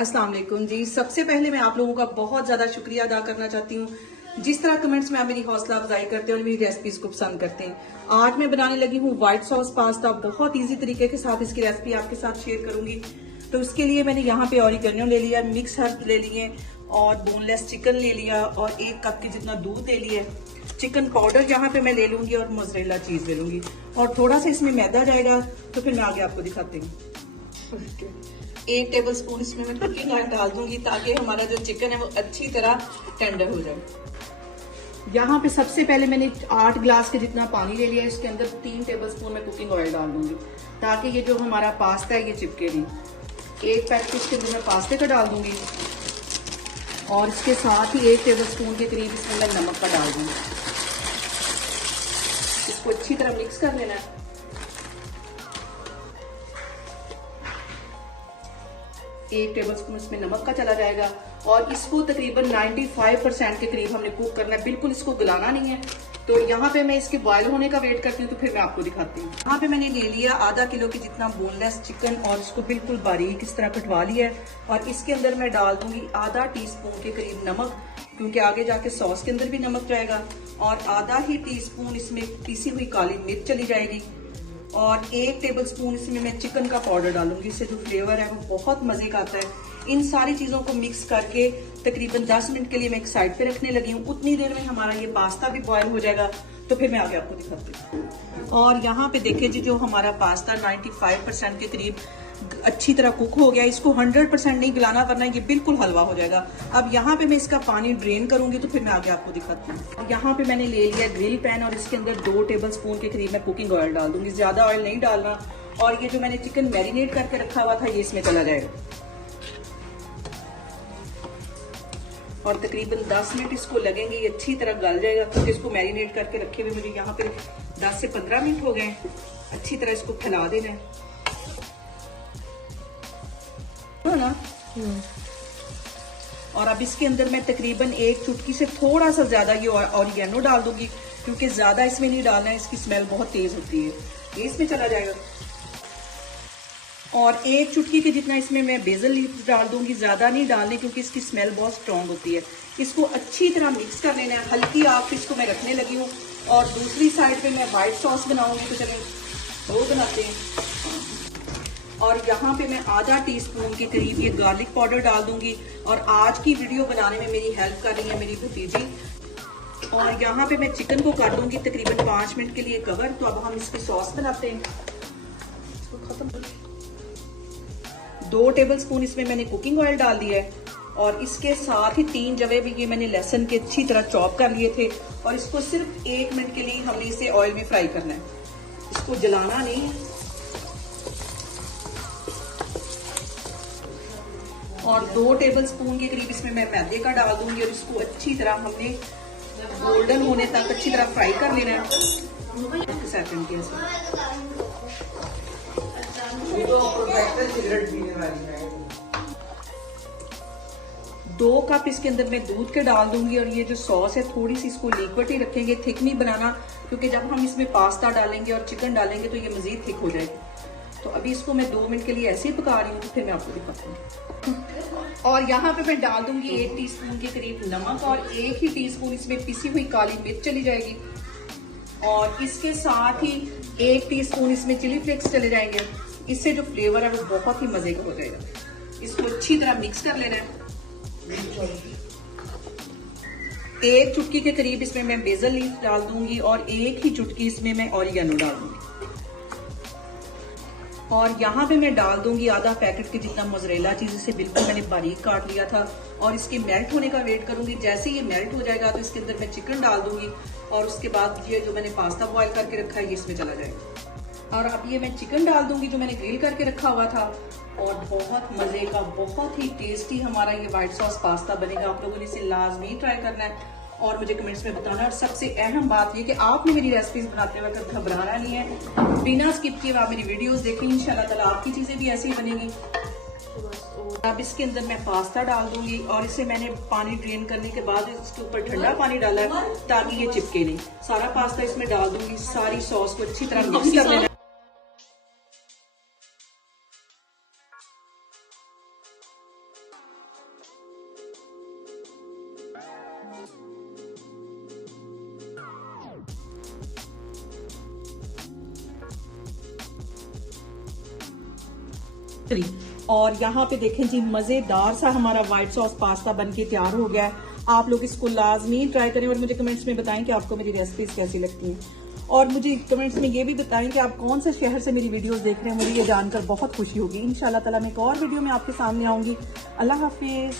अस्सलाम वालेकुम जी। सबसे पहले मैं आप लोगों का बहुत ज़्यादा शुक्रिया अदा करना चाहती हूँ जिस तरह कमेंट्स में आप मेरी हौसला अफजाई करते हैं और मेरी रेसिपीज को पसंद करते हैं। आज मैं बनाने लगी हूँ व्हाइट सॉस पास्ता। बहुत इजी तरीके के साथ इसकी रेसिपी आपके साथ शेयर करूंगी। तो इसके लिए मैंने यहाँ पे ऑरिगेनो ले लिया, मिक्स हर्ब ले लिए और बोनलेस चिकन ले लिया और 1 कप के जितना दूध ले लिया। चिकन पाउडर यहाँ पे मैं ले लूंगी और मोज़रेला चीज ले लूंगी और थोड़ा सा इसमें मैदा जाएगा। तो फिर मैं आगे आपको दिखाती हूँ। 1 टेबल स्पून इसमें मैं कुकिंग ऑयल डाल दूंगी ताकि हमारा जो चिकन है वो अच्छी तरह टेंडर हो जाए। यहाँ पे सबसे पहले मैंने 8 गिलास के जितना पानी ले लिया। इसके अंदर 3 टेबल स्पून मैं कुकिंग ऑयल डाल दूंगी ताकि ये जो हमारा पास्ता है ये चिपके नहीं। 1 पैकेट इसके अंदर मैं पास्ते का डाल दूंगी और इसके साथ ही 1 टेबल स्पून के करीब इसमें मैं नमक का डाल दूंगी। इसको अच्छी तरह मिक्स कर लेना है। 1 टेबल स्पून इसमें नमक का चला जाएगा और इसको तकरीबन 95% के करीब हमने कुक करना है। बिल्कुल इसको गलाना नहीं है। तो यहाँ पे मैं इसके बॉयल होने का वेट करती हूँ तो फिर मैं आपको दिखाती हूँ। यहाँ पे मैंने ले लिया आधा किलो के जितना बोनलेस चिकन और इसको बिल्कुल बारीक इस तरह कटवा लिया है और इसके अंदर मैं डाल दूंगी आधा टीस्पून के करीब नमक, क्योंकि आगे जाके सॉस के अंदर भी नमक जाएगा, और आधा ही टीस्पून इसमें पीसी हुई काली मिर्च चली जाएगी और 1 टेबल स्पून इसमें मैं चिकन का पाउडर डालूंगी। इससे जो फ्लेवर है वो बहुत मजे का आता है। इन सारी चीजों को मिक्स करके तकरीबन 10 मिनट के लिए मैं एक साइड पे रखने लगी हूँ। उतनी देर में हमारा ये पास्ता भी बॉयल हो जाएगा। तो फिर मैं आगे आपको दिखाती हूँ। और यहाँ पे देखिए जी, जो हमारा पास्ता 95% के करीब अच्छी तरह कुक हो गया। इसको 100% नहीं गलाना वरना ये बिल्कुल हलवा हो जाएगा। अब यहाँ पे मैं इसका पानी ड्रेन करूंगी तो फिर मैं आगे आपको दिखाती हूँ। यहाँ पे मैंने ले लिया ग्रिल पैन और इसके अंदर 2 टेबल स्पून के करीब मैं कुकिंग ऑयल डाल दूंगी। ज्यादा ऑयल नहीं डालना। और ये जो मैंने चिकन मैरिनेट करके रखा हुआ था ये इसमें चला जाएगा और तकरीबन 10 मिनट इसको लगेंगे। ये अच्छी तरह गल जाएगा क्योंकि इसको मैरिनेट करके रखे हुए मुझे यहाँ पे 10 से 15 मिनट हो गए। अच्छी तरह इसको फैला देना है ना। और अब इसके अंदर मैं तकरीबन 1 चुटकी से थोड़ा सा ज्यादा ये ऑरिगेनो डाल दूंगी क्योंकि ज्यादा इसमें नहीं डालना है, इसकी स्मेल बहुत तेज होती है। ये इसमें चला जाएगा और 1 चुटकी के जितना इसमें मैं बेसल लीव्स डाल दूंगी। ज्यादा नहीं डालनी क्योंकि इसकी स्मेल बहुत स्ट्रांग होती है। इसको अच्छी तरह मिक्स कर लेना है। हल्की आग पे इसको मैं रखने लगी हूँ और दूसरी साइड पे मैं व्हाइट सॉस बनाऊंगी। तो चलिए वो बनाते हैं। और यहाँ पे मैं आधा टीस्पून के करीब ये गार्लिक पाउडर डाल दूंगी और आज की वीडियो बनाने में मेरी हेल्प कर रही है मेरी भतीजी। और यहाँ पे मैं चिकन को कर दूंगी तकरीबन 5 मिनट के लिए कवर। तो अब हम इसकी सॉस बनाते हैं। इसको खत्म 2 टेबल स्पून इसमें मैंने कुकिंग ऑयल डाल दिया है और इसके साथ ही 3 जवे भी ये मैंने लहसुन के अच्छी तरह चॉप कर लिए थे और इसको सिर्फ 1 मिनट के लिए हमने इसे ऑयल में फ्राई करना है। इसको जलाना नहीं है। और 2 टेबल स्पून के करीब इसमें मैं मैदे का डाल दूंगी और इसको अच्छी तरह हमने गोल्डन होने तक अच्छी तरह फ्राई कर लेना है। 1 सेकंड के दो कप इसके अंदर मैं दूध के डाल दूंगी और ये जो सॉस है थोड़ी सी इसको लिक्विड ही रखेंगे, थिक नहीं बनाना क्योंकि जब हम इसमें पास्ता डालेंगे और चिकन डालेंगे तो ये मजीद थिक हो जाएगी। तो अभी इसको मैं 2 मिनट के लिए ऐसे ही पका रही हूँ। फिर मैं आपको दिखाती हूँ। और यहाँ पे मैं डाल दूंगी 1 टीस्पून के करीब नमक और 1 ही टीस्पून इसमें पिसी हुई काली मिर्च चली जाएगी और इसके साथ ही 1 टीस्पून इसमें चिली फ्लेक्स चले जाएंगे। इससे जो फ्लेवर है वो बहुत ही मजे का हो जाएगा। इसको अच्छी तरह मिक्स कर लेना है। 1 चुटकी के करीब इसमें मैं बेसल लीफ डाल दूंगी और 1 ही चुटकी इसमें मैं ऑरिगेनो डाल दूंगी। और यहाँ पे मैं डाल दूंगी आधा पैकेट के जितना मोज़रेला चीज। इसे बिल्कुल मैंने बारीक काट लिया था और इसके मेल्ट होने का वेट करूंगी। जैसे ये मेल्ट हो जाएगा तो इसके अंदर मैं चिकन डाल दूंगी और उसके बाद ये जो मैंने पास्ता बॉयल करके रखा है ये इसमें चला जाएगा। और अब ये मैं चिकन डाल दूंगी जो मैंने ग्रिल करके रखा हुआ था और बहुत मजे का बहुत ही टेस्टी हमारा ये व्हाइट सॉस पास्ता बनेगा। आप लोगों ने इसे लाजमी ट्राई करना है और मुझे कमेंट्स में बताना। और सबसे अहम बात ये कि आपने मेरी रेसिपीज बनाते वक्त घबराना नहीं है, बिना स्किप किए आप मेरी वीडियोस देखें। इंशाल्लाह ताला आपकी चीजें भी ऐसी ही बनेंगी। अब इसके अंदर मैं पास्ता डाल दूंगी और इसे मैंने पानी ड्रेन करने के बाद इसके ऊपर ठंडा पानी डाला है ताकि ये चिपके नहीं। सारा पास्ता इसमें डाल दूंगी। सारी सॉस को अच्छी तरह मिक्स कर लेना। 3। और यहाँ पे देखें जी, मजेदार सा हमारा व्हाइट सॉस पास्ता बनके तैयार हो गया है। आप लोग इसको लाजमी ट्राई करें और मुझे कमेंट्स में बताएं कि आपको मेरी रेसिपीज कैसी लगती हैं। और मुझे कमेंट्स में ये भी बताएं कि आप कौन से शहर से मेरी वीडियोस देख रहे हैं। मुझे ये जानकर बहुत खुशी होगी। इंशाल्लाह ताला मैं एक और वीडियो में आपके सामने आऊंगी। अल्लाह हाफिज।